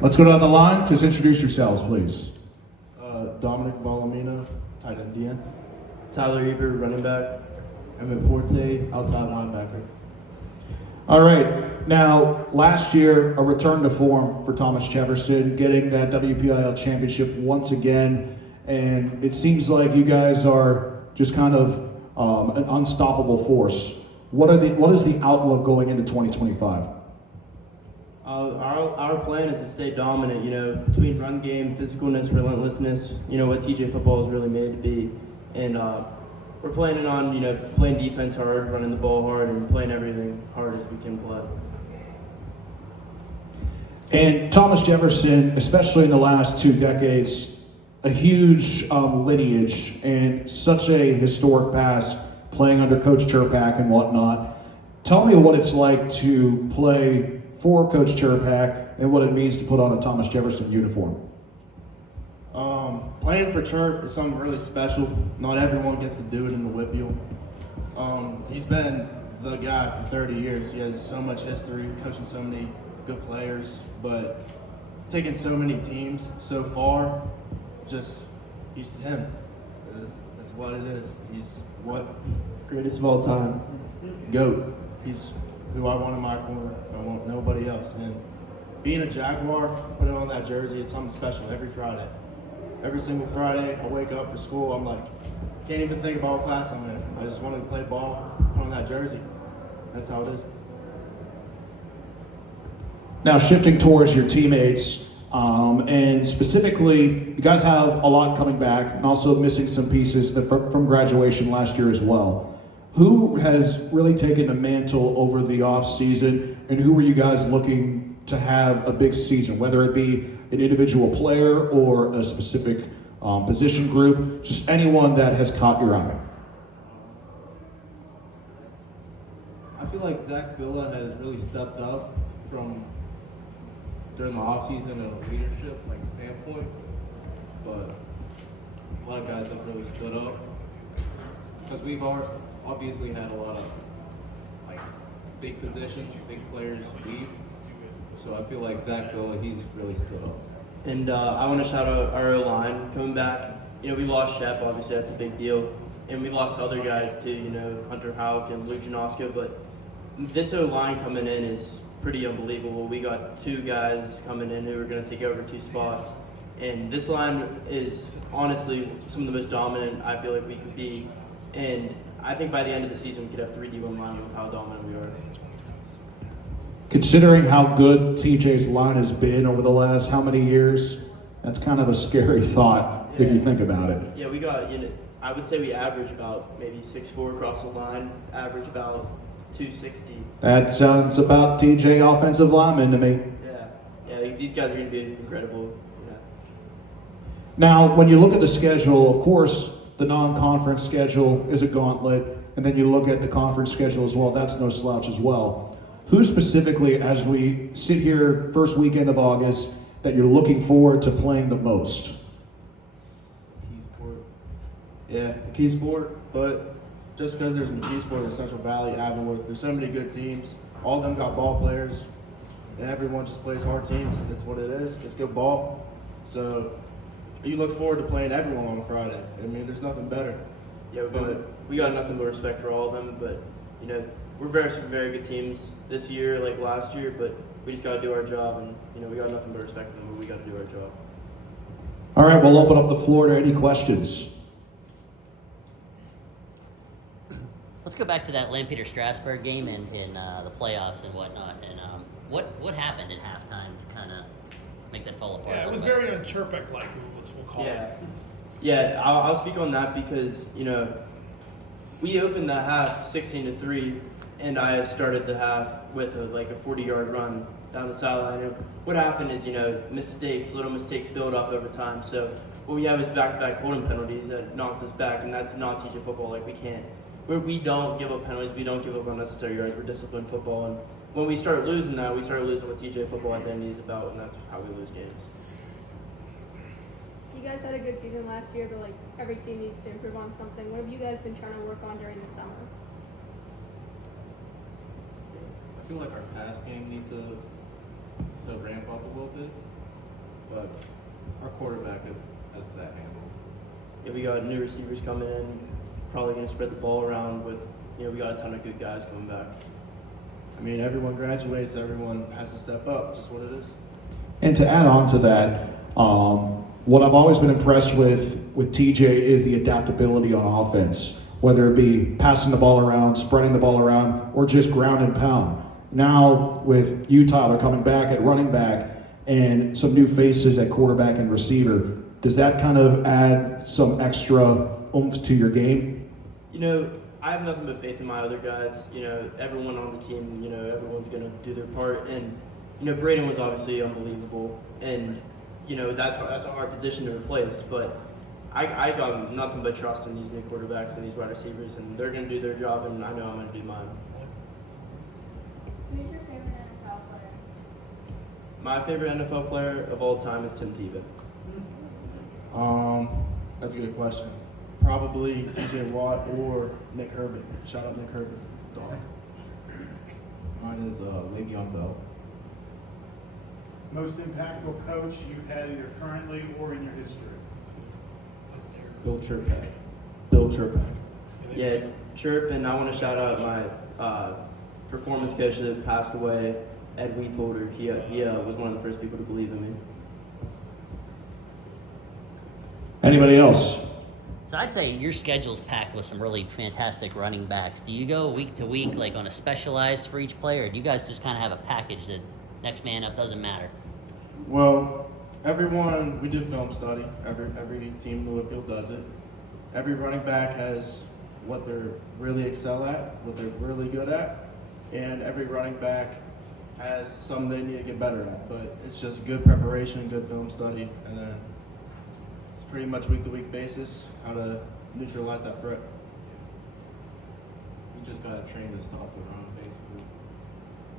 Let's go down the line. Just introduce yourselves, please. Dominic Volumina, tight end DN. Tyler Eber, running back. Emmett Forte, outside linebacker. All right. Now, last year, a return to form for Thomas Jefferson, getting that WPIAL championship once again. And it seems like you guys are just kind of an unstoppable force. What is the outlook going into 2025? Our plan is to stay dominant, between run game, physicalness, relentlessness, what TJ football is really made to be. And we're planning on, playing defense hard, running the ball hard, and playing everything hard as we can play. And Thomas Jefferson, especially in the last 2 decades, a huge lineage and such a historic past, playing under Coach Cherpak and whatnot. Tell me what it's like to play for Coach Cherpak and what it means to put on a Thomas Jefferson uniform. Playing for Chirp is something really special. Not everyone gets to do it in the WPIAL. He's been the guy for 30 years. He has so much history, coaching so many good players, but taking so many teams so far, he's him. That's what it is. He's greatest of all time. GOAT. He's who I want in my corner. I want nobody else. And being a Jaguar, putting on that jersey, it's something special every Friday. Every single Friday, I wake up for school, I'm like, can't even think about what class I'm in. I just want to play ball, put on that jersey. That's how it is. Now, shifting towards your teammates, and specifically, you guys have a lot coming back and also missing some pieces from graduation last year as well. Who has really taken the mantle over the off season, and who are you guys looking to have a big season, whether it be an individual player or a specific position group, just anyone that has caught your eye? I feel like Zach Villa has really stepped up from during the offseason in a leadership standpoint, but a lot of guys have really stood up because we've obviously had a lot of big positions, big players leave. So I feel like Zach Villa, he's really stood up. And I want to shout out our O-line coming back. We lost Shep, obviously that's a big deal. And we lost other guys too, Hunter Houck and Luke Janosko. But this O-line coming in is pretty unbelievable. We got 2 guys coming in who are going to take over 2 spots. And this line is honestly some of the most dominant I feel like we could be. And I think by the end of the season, we could have 3 D1 linemen with how dominant we are. Considering how good TJ's line has been over the last how many years, that's kind of a scary thought if you think about it. Yeah, we got, I would say we average about maybe 6'4" across the line, average about 260. That sounds about TJ offensive lineman to me. Yeah, these guys are going to be incredible. Now, when you look at the schedule, of course, the non-conference schedule is a gauntlet, and then you look at the conference schedule as well. That's no slouch as well. Who specifically, as we sit here first weekend of August, that you're looking forward to playing the most? McKeesport. Yeah, McKeesport, but just because there's McKeesport in Central Valley, Avonworth, there's so many good teams. All of them got ball players, and everyone just plays hard teams. That's what it is. It's good ball. So you look forward to playing everyone on Friday. I mean, there's nothing better. Yeah, we got nothing but respect for all of them, but, we're some very good teams this year, like last year, but we just got to do our job, and we got nothing but respect for them, but we got to do our job. All right, we'll open up the floor to any questions. Let's go back to that Lampeter-Strasburg game in the playoffs and whatnot. And what happened at halftime to kind of make that fall apart? Yeah, it was very Cherpak-like, we'll call it. Yeah, I'll speak on that because, we opened the half 16-3, and I started the half with a 40-yard run down the sideline. What happened is, little mistakes build up over time. So what we have is back-to-back holding penalties that knocked us back, and that's not TJ football. We don't give up penalties. We don't give up unnecessary yards. We're disciplined football, and when we start losing that, we start losing what TJ football identity is about, and that's how we lose games. You guys had a good season last year, but every team needs to improve on something. What have you guys been trying to work on during the summer? I feel like our pass game needs to ramp up a little bit. but our quarterback has that handle. Yeah, we got new receivers coming in, probably going to spread the ball around with, we got a ton of good guys coming back. I mean, everyone graduates, everyone has to step up, just what it is. And to add on to that, what I've always been impressed with TJ is the adaptability on offense, whether it be passing the ball around, spreading the ball around, or just ground and pound. Now with you, Tyler, coming back at running back and some new faces at quarterback and receiver, does that kind of add some extra oomph to your game? I have nothing but faith in my other guys. Everyone on the team, everyone's going to do their part. And, Braden was obviously unbelievable. And, that's a hard position to replace. But I got nothing but trust in these new quarterbacks and these wide receivers. And they're going to do their job, and I know I'm going to do mine. Who's your favorite NFL player? My favorite NFL player of all time is Tim Tebow. That's a good question. Probably TJ Watt or Nick Herbig. Shout out Nick Herbig. Dog. Mine is Le'Veon Bell. Most impactful coach you've had either currently or in your history? Bill Churpak. Bill Churpak. Yeah, Chirp, and I want to shout out my performance coach that passed away, Ed Weetholder. He was one of the first people to believe in me. Anybody else? So I'd say your schedule's packed with some really fantastic running backs. Do you go week to week, like on a specialized for each player, or do you guys just kind of have a package that next man up doesn't matter? Well, we do film study. Every team in the WPIAL does it. Every running back has what they're really excel at, what they're really good at, and every running back has something they need to get better at. But it's just good preparation, good film study, and then it's pretty much week-to-week basis how to neutralize that threat. We just got to train to stop the run, basically.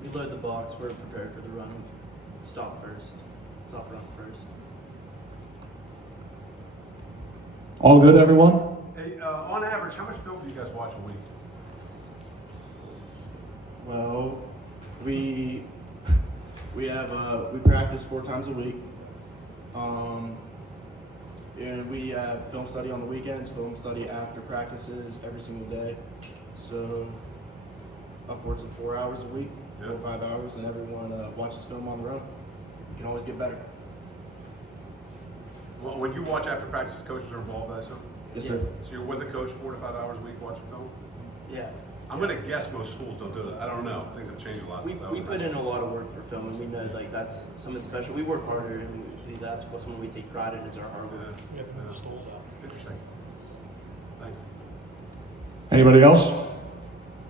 We load the box, we're prepared for the run. Stop run first. All good, everyone? Hey, on average, how much film do you guys watch a week? Well, we practice 4 times a week. And we have film study on the weekends, film study after practices every single day. So upwards of 4 hours a week, 4 or 5 hours, and everyone watches film on their own. You can always get better. Well, when you watch after practice, the coaches are involved, I assume? Yes, sir. So you're with a coach 4 to 5 hours a week watching film? Yeah. I'm going to guess most schools don't do that. I don't know. Things have changed a lot since I was We put in a lot of work for film, and we know that's something special. We work harder, and that's what something we take pride in is our hard work. We have to move the stools out. Interesting. Thanks. Anybody else?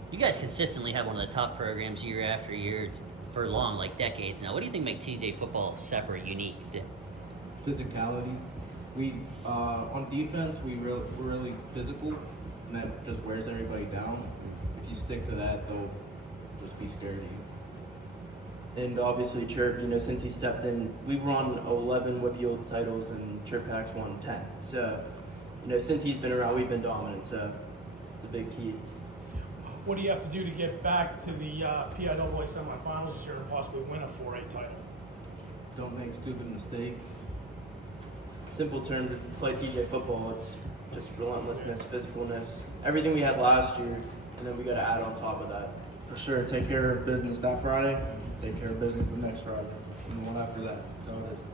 You guys consistently have one of the top programs year after year for long, like decades now. What do you think make TJ football separate, unique? Physicality. We on defense we're really physical, and that just wears everybody down. If you stick to that, they'll just be scared of you. And obviously Chirp, since he stepped in, we've won 11 WPIAL titles and Chirpak's won 10. So, since he's been around, we've been dominant. So, it's a big key. What do you have to do to get back to the PIAL semifinals this year and possibly win a 4A title? Don't make stupid mistakes. Simple terms, it's play TJ football. It's just relentlessness, physicalness, everything we had last year, and then we got to add on top of that. For sure, take care of business that Friday, take care of business the next Friday, and the one after that. That's how it is.